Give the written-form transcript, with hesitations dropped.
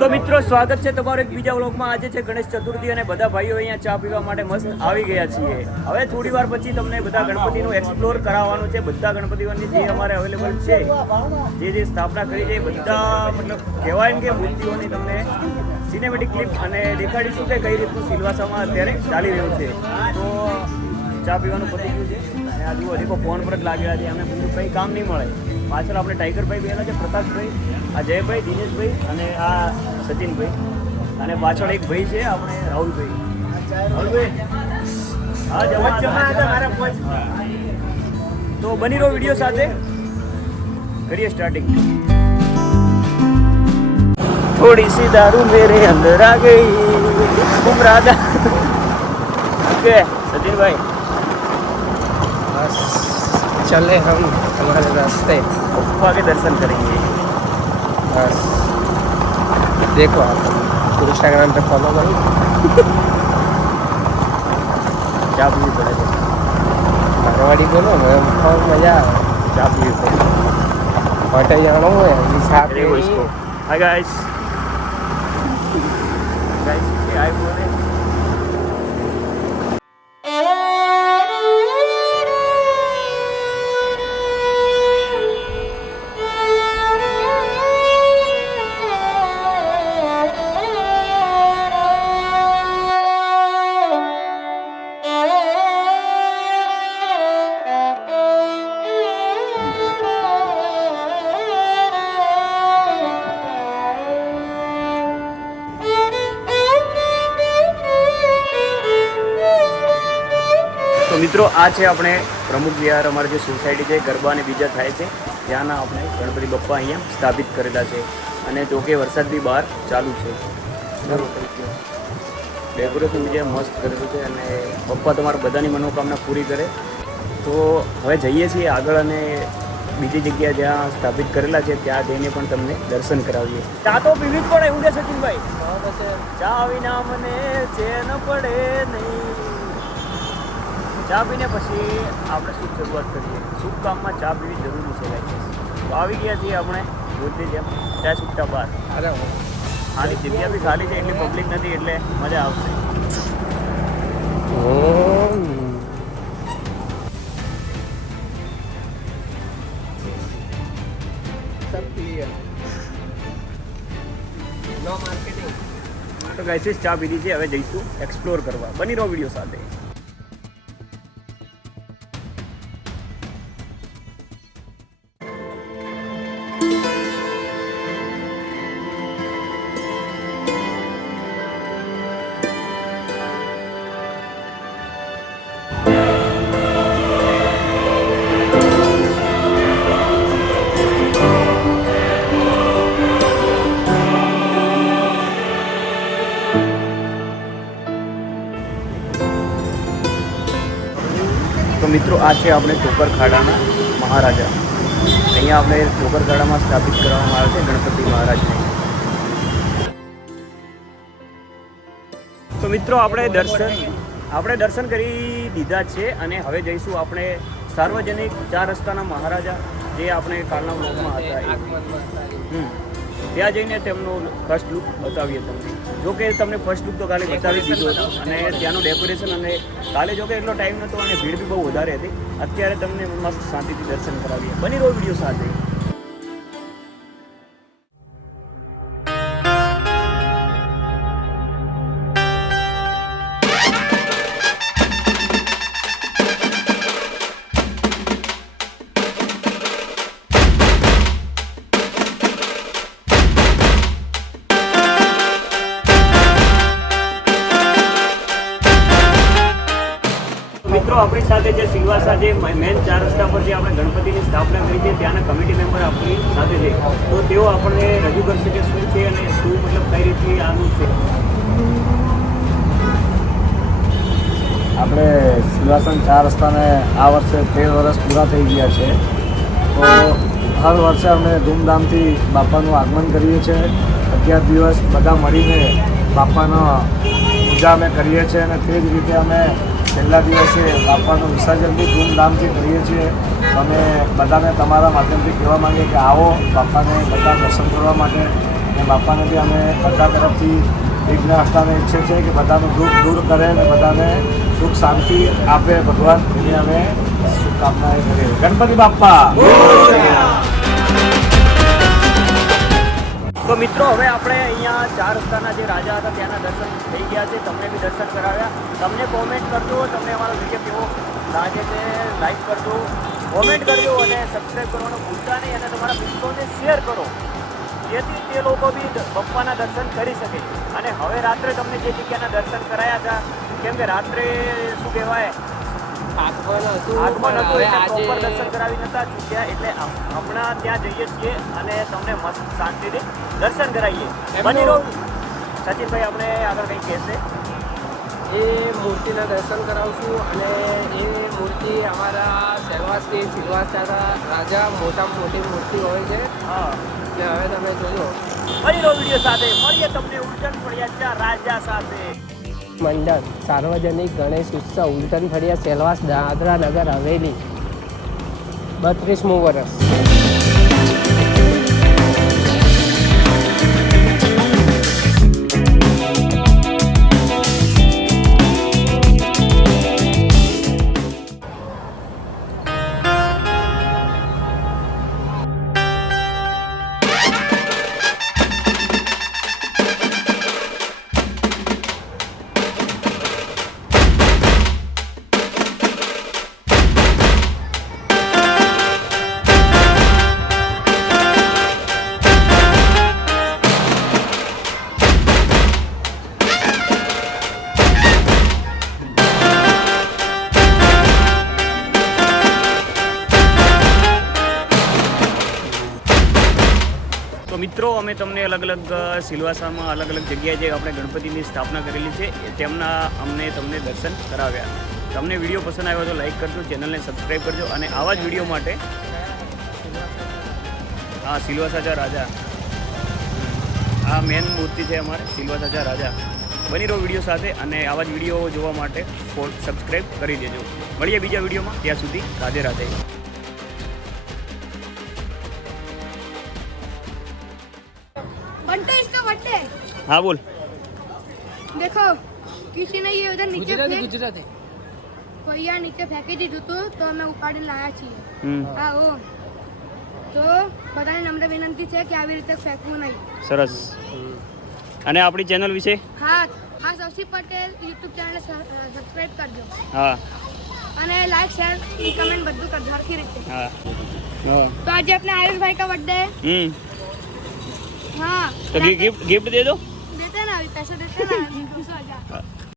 તો મિત્રો સ્વાગત છે તમારું એક બીજા વ્લોગમાં। આજે છે ગણેશ ચતુર્થી અને બધા ભાઈઓ અહીંયા ચા પીવા માટે મસ્ત આવી ગયા છીએ। હવે થોડી વાર પછી તમને બધા ગણપતિનું એક્સપ્લોર કરાવવાનું છે। બધા ગણપતિઓની જે અમારે અવેલેબલ છે, જે સ્થાપના કરી છે, બધા મતલબ કહેવાય એમ કે મૂર્તિઓની તમને સિનેમેટિક ક્લિપ અને દેખાડીશું કે કઈ રીતનું સિલવાસામાં અત્યારે ચાલી રહ્યું છે। તો ચા પીવાનું પતી ગયું છે અને આ જુઓ હજી ફોન પર જ લાગેલા છે। અમે બીજું કંઈ કામ નહીં મળે। પાછળ આપણે ટાઈગરભાઈ બેઠા છે, પ્રતાપભાઈ, આ જયભાઈ, દિનેશભાઈ અને આ સચિનભાઈ અને પાછળ એક ભાઈ છે આપણે રાહુલભાઈ। તો બની રહો વિડીયો સાથે, કરીએ સ્ટાર્ટિંગ। થોડી सी दारू मेरे अंदर आ गई तुम राजा। ओके सचिन भाई, बस चले हम हमारे रास्ते, पप्पा के दर्शन करेंगे। बस देखो आप इंस्टाग्राम पे फॉलो करो। चा पीवी पड़े છે, मारवाड़ी बोलो मैं बहुत मजा આવે। चा पीवी पड़े होटल जाना है हिसाब देखो इसको। हाय गाइस, गाइस ये हाय बोले। તો મિત્રો આ છે આપણે પ્રમુખ વિહાર, અમારી જે સોસાયટી છે, ગરબા અને બીજા થાય છે ત્યાંના આપણે ગણપતિ બપ્પા અહીંયા સ્થાપિત કરેલા છે। અને જો કે વરસાદ બી બહાર ચાલુ છે, ડેકોરેશન બીજા મસ્ત કરેલું છે અને બપ્પા તમારા બધાની મનોકામના પૂરી કરે। તો હવે જઈએ છીએ આગળ અને બીજી જગ્યા જ્યાં સ્થાપિત કરેલા છે ત્યાં જઈને પણ તમને દર્શન કરાવીએ। ચા તો પીવી જ પડે, એવું કે સચિનભાઈ? ચા વિના મને ચેન પડે નહીં। ચા પીને પછી આપણે શુભ શરૂઆત કરીએ। શુભ કામમાં ચા પીવી જરૂરી છે ગાઈસ। તો આવી ગયા છીએ આપણે રોજની જેમ ચા છૂટતા બહાર। अरे ખાલી જગ્યા બી ખાલી છે, એટલી પબ્લિક નથી એટલે મજા આવશે। सब क्लियर, नो मार्केटिंग। તો ગાઈસ ચા પીધી છે, હવે જઈશું એક્સપ્લોર કરવા। બની રહો વિડીયો સાથે। તો મિત્રો આ છે આપણે ટોકરખાડાના મહારાજા। અહીંયા આપણે ટોકરખાડામાં સ્થાપિત કરવામાં આવે છે ગણપતિ મહારાજને। તો મિત્રો આપણે દર્શન કરી દીધા છે અને હવે જઈશું આપણે સાર્વજનિક 4 રસ્તાના મહારાજા જે આપણે કાલના વ્લોગમાં હતા ત્યાં જઈને તેમનો ફર્સ્ટ લુક બતાવીએ તમને। જો કે તમને ફર્સ્ટ લુક તો કાલે બતાવી દીધો હતો અને ત્યાંનું ડેકોરેશન, અને કાલે જો કે એટલો ટાઈમ નહોતો અને ભીડ બી બહુ વધારે હતી। અત્યારે તમને મસ્ત શાંતિથી દર્શન કરાવીએ। બની રહો વિડીયો સાથે। મિત્રો આપણી સાથે જે સિલવાસા જે મેન 4 રસ્તા પર જે આપણે ગણપતિની સ્થાપના કરી છે ત્યાંના કમિટી મેમ્બર આપણી સાથે છે। તો તેઓ આપણને રજૂ કરશે કે શું છે અને શું મતલબ કઈ રીતની આનું છે। આપણે સિલવાસા 4 રસ્તાને આ વર્ષે 13 વર્ષ પૂરા થઈ ગયા છે। તો હર વર્ષે અમે ધૂમધામથી બાપાનું આગમન કરીએ છીએ। 11 દિવસ બધા મળીને બાપાનો પૂજા અમે કરીએ છીએ અને તે જ રીતે અમે છેલ્લા દિવસે બાપાનું વિસર્જન બી ધૂમધામથી કરીએ છીએ। અમે બધાને તમારા માધ્યમથી કહેવા માંગીએ કે આવો બાપાને બધા દર્શન કરવા માટે। અને બાપાને બી અમે બધા તરફથી વિઘ્ન હસ્તાને ઈચ્છે છે કે બધાનું દુઃખ દૂર કરે અને બધાને સુખ શાંતિ આપે ભગવાન, એની અમે શુભકામનાએ કરીએ. ગણપતિ બાપ્પા. તો મિત્રો હવે આપણે અહીંયા 4 રસ્તાના જે રાજા હતા ત્યાંના દર્શન થઈ ગયા છે. તમને બી દર્શન કરાવ્યા. તમને કોમેન્ટ કરજો, તમને અમારો વિડીયો કેવો લાગે છે લાઈક કરજો, કોમેન્ટ કરજો અને સબસ્ક્રાઈબ કરવાનું ભૂલતા નહીં અને તમારા મિત્રોને શેર કરો જેથી તે લોકો બી બપ્પાના દર્શન કરી શકે. અને હવે રાત્રે તમને જે જગ્યાના દર્શન કરાયા હતા, કેમ કે રાત્રે શું કહેવાય આગમન હતું એટલે પ્રોપર દર્શન કરાવી નતા ચૂક્યા, એટલે હમણાં ત્યાં જઈએ છીએ અને તમને મસ્ત શાંતિથી દર્શન કરાવીએ. બની રહો સચિનભાઈ, આપણે આગળ કંઈ કહેશે? એ મૂર્તિના દર્શન કરાવશું અને એ મૂર્તિ અમારા સેલવાસની સિલવાસના રાજા મોટામાં મોટી મૂર્તિ હોય છે. હા, ને હવે તમે જોજો. બની રહો વિડીયો સાથે. મળીએ તમને ઉલટન ફળિયા રાજા સાથે. મંડળ સાર્વજનિક ગણેશ ઉત્સવ ઉલટન ફળિયા સેલવાસ દાદરા નગર હવેલી 32મું વર્ષ. તો મિત્રો, અમે તમને અલગ અલગ સિલવાસામાં અલગ અલગ જગ્યાએ જે આપણે ગણપતિની સ્થાપના કરેલી છે તેમના તમને દર્શન કરાવ્યા. તમને વિડીયો પસંદ આવ્યો તો લાઈક કરજો, ચેનલને સબસ્ક્રાઈબ કરજો અને આવા જ વિડીયો માટે હા સિલવાસાજા રાજા, આ મેન મૂર્તિ છે અમારે સિલવાસાજા રાજા. બની રહો વિડીયો સાથે અને આવા જ વિડીયો જોવા માટે સબસ્ક્રાઈબ કરી દેજો. મળીએ બીજા વિડીયોમાં, ત્યાં સુધી રાધે રાધે. बनते इसका बर्थडे हाँ बोल. देखो किसी ने ये उधर नीचे ગુજરાતી कोई यहाँ नीचे फेंकी દીધું હતું તો અમે ઉપાડીને લાયા છીએ. હા ઓ તો બધાને નમ્ર વિનંતી છે કે આવી રીતે ફેંકવું નહીં. સરસ. અને આપણી ચેનલ વિશે? હા હા સૌસી પટેલ યુટ્યુબ ચેનલ સબસ્ક્રાઇબ કરજો હા અને લાઈક શેર કમેન્ટ બધું કરજો હરખી રીતે. હા तो आज अपने आयुष भाई का बर्थडे है. हाँ तो गिफ्ट दे दो. देते ना अभी पैसे देते ना 200,000.